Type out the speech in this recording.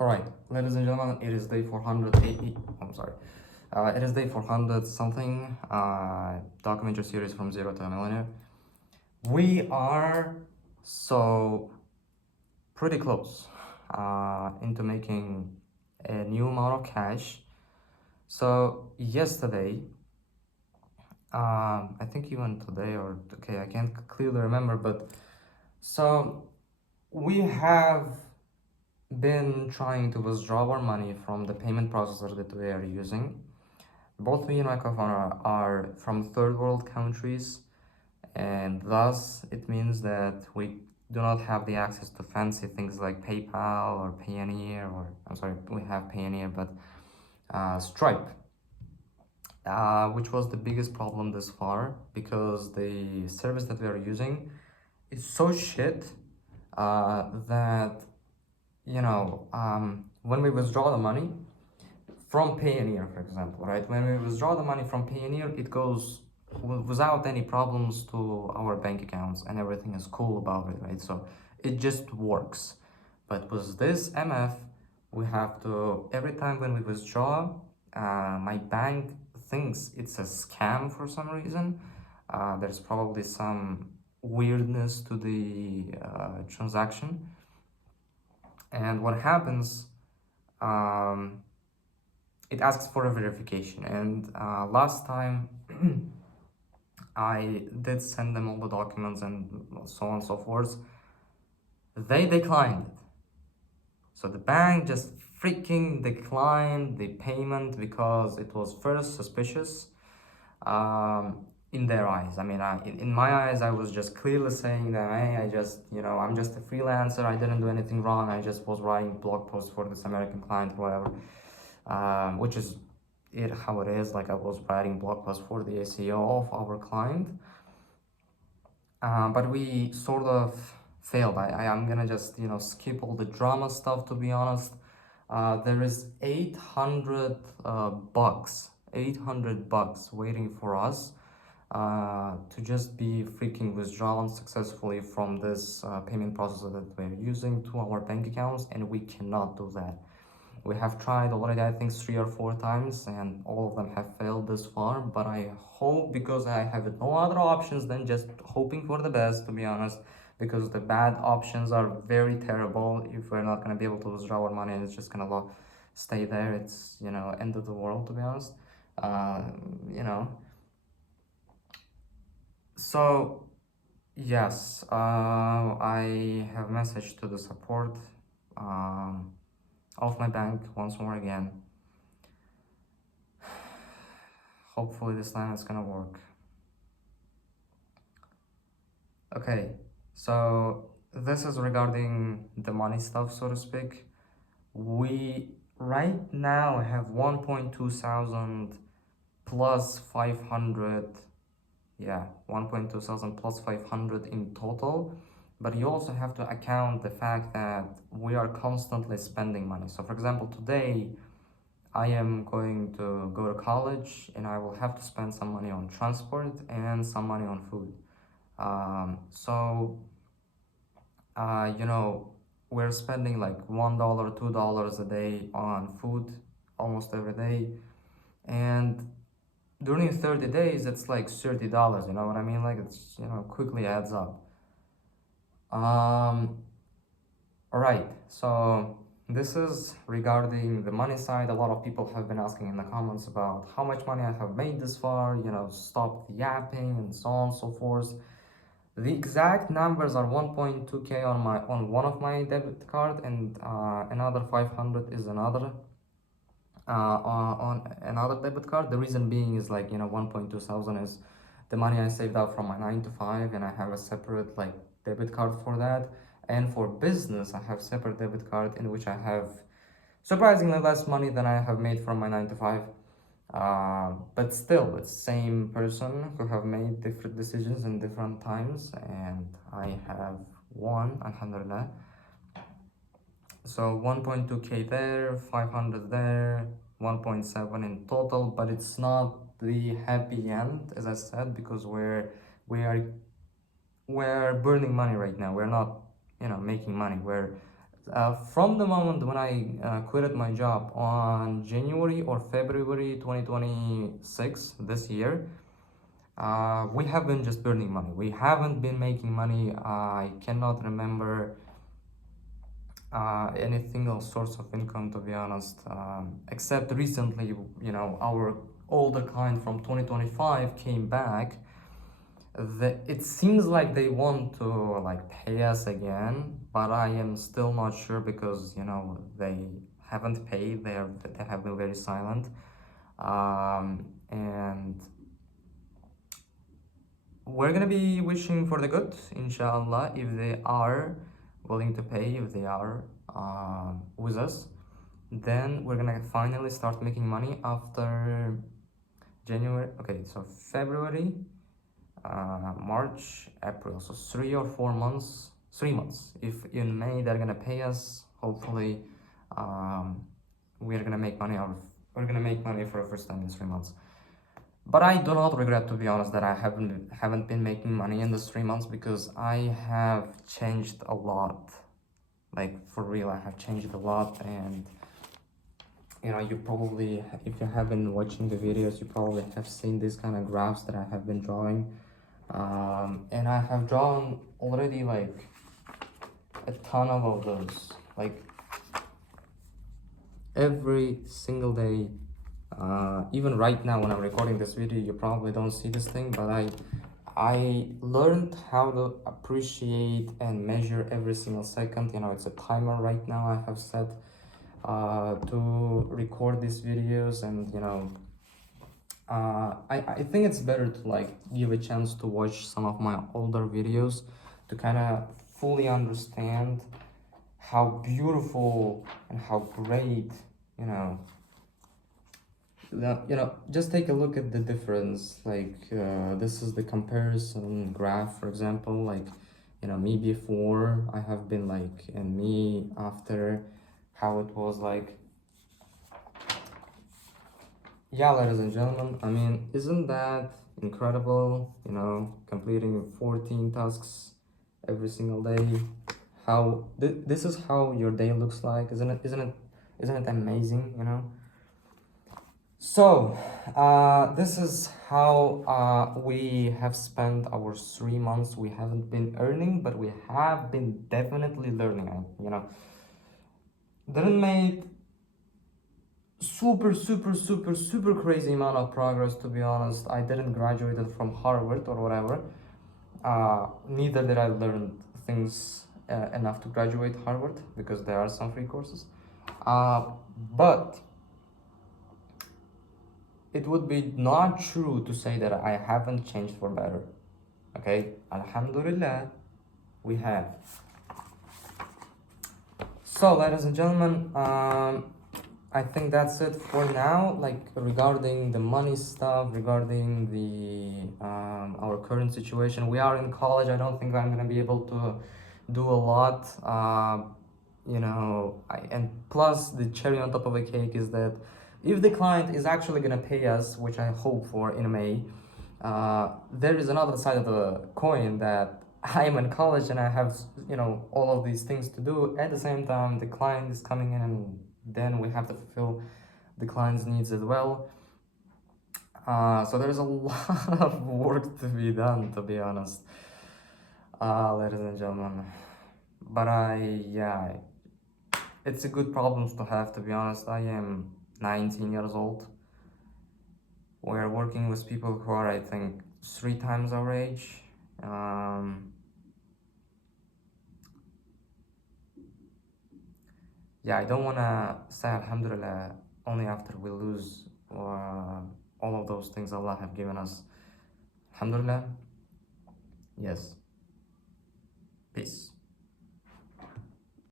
All right, ladies and gentlemen, it is day 480. I'm sorry. It is day 400 something. Documentary series from zero to a millionaire. We are so pretty close into making a new amount of cash. So yesterday, I think even today or okay, I can't clearly remember, but so we have been trying to withdraw our money from the payment processor that we are using. Both me and my co-founder are from third world countries, and thus it means that we do not have the access to fancy things like PayPal or Payoneer, or I'm sorry, we have Payoneer, but Stripe, which was the biggest problem this far because the service that we are using is so shit that when we withdraw the money from Payoneer, for example, right? When we withdraw the money from Payoneer, it goes without any problems to our bank accounts and everything is cool about it, right? So it just works. But with this MF, we have to, every time when we withdraw, my bank thinks it's a scam for some reason. There's probably some weirdness to the transaction. And what happens, um, it asks for a verification. And last time I did send them all the documents and so on and so forth. They declined it. So the bank just freaking declined the payment because it was first suspicious in their eyes. I mean, in my eyes, I was just clearly saying that, hey, I'm just a freelancer. I didn't do anything wrong. I just was writing blog posts for this American client or whatever, which is how it is. Like I was writing blog posts for the SEO of our client. But we sort of failed. I'm gonna just skip all the drama stuff, to be honest. There is 800 bucks, 800 bucks waiting for us to just be freaking withdrawn successfully from this payment processor that we're using to our bank accounts, and we cannot do that. We have tried already, I think, 3 or 4 times, and all of them have failed this far. But I hope, because I have no other options than just hoping for the best, to be honest, because the bad options are very terrible. If we're not going to be able to withdraw our money, it's just going to stay there. It's, end of the world, to be honest. Uh, you know. So, yes, I have messaged to the support of my bank once more again. Hopefully this time it's gonna work. Okay, so this is regarding the money stuff, so to speak. We right now have 1.2 thousand plus 500, yeah, 1.2 thousand plus 500 in total. But you also have to account the fact that we are constantly spending money. So for example, today I am going to go to college and I will have to spend some money on transport and some money on food. So, we're spending like $1, $2 a day on food almost every day. And during 30 days, it's like $30, you know what I mean? Like it's, quickly adds up. All right, so this is regarding the money side. A lot of people have been asking in the comments about how much money I have made this far, stop yapping and so on and so forth. The exact numbers are 1.2k on one of my debit card, and another 500 is another on another debit card. The reason being is 1.2 thousand is the money I saved up from my 9 to 5, and I have a separate debit card for that. And for business, I have separate debit card in which I have surprisingly less money than I have made from my 9 to 5. But still, it's same person who have made different decisions in different times, and I have won, alhamdulillah. So 1.2k there, 500 there, 1.7 in total, but it's not the happy end, as I said, because we're burning money right now. We're not, making money. We're From the moment when I quitted my job on January or February 2026 this year, we have been just burning money. We haven't been making money. I cannot remember any single source of income, to be honest, except recently, our older client from 2025 came back. It seems like they want to like pay us again, but I am still not sure because they haven't paid. They have been very silent, and we're gonna be wishing for the good, inshallah, if they are willing to pay, if they are with us, then we're gonna finally start making money after January. Okay, so February, March, April, so 3 or 4 months, 3 months. If in May they're gonna pay us, hopefully we're gonna make money we're gonna make money for the first time in 3 months. But I do not regret, to be honest, that I haven't been making money in these 3 months, because I have changed a lot. Like, for real, I have changed a lot. And you probably, if you have been watching the videos, you probably have seen these kind of graphs that I have been drawing. And I have drawn already like a ton of those, like every single day. Even right now when I'm recording this video, you probably don't see this thing, but I learned how to appreciate and measure every single second. It's a timer right now I have set to record these videos. And I think it's better to like give a chance to watch some of my older videos to kind of fully understand how beautiful and how great, just take a look at the difference. Like, this is the comparison graph, for example. Like, me before I have been like, and me after, how it was like. Yeah, ladies and gentlemen, I mean, isn't that incredible? Completing 14 tasks every single day. How this is how your day looks like, isn't it amazing? So, this is how we have spent our 3 months. We haven't been earning, but we have been definitely learning. Didn't make super crazy amount of progress, to be honest. I didn't graduate from Harvard or whatever. Neither did I learn things enough to graduate Harvard, because there are some free courses. But it would be not true to say that I haven't changed for better. Okay, Alhamdulillah, we have. So, ladies and gentlemen, I think that's it for now. Like, regarding the money stuff, regarding the our current situation, we are in college. I don't think I'm gonna be able to do a lot. And plus the cherry on top of the cake is that if the client is actually gonna pay us, which I hope for in May, there is another side of the coin that I am in college and I have all of these things to do. At the same time, the client is coming in, and then we have to fulfill the client's needs as well. So there's a lot of work to be done, to be honest, ladies and gentlemen. But it's a good problem to have, to be honest. I am 19 years old. We are working with people who are, I think, 3 times our age. I don't want to say Alhamdulillah only after we lose all of those things Allah have given us. Alhamdulillah. Yes. Peace.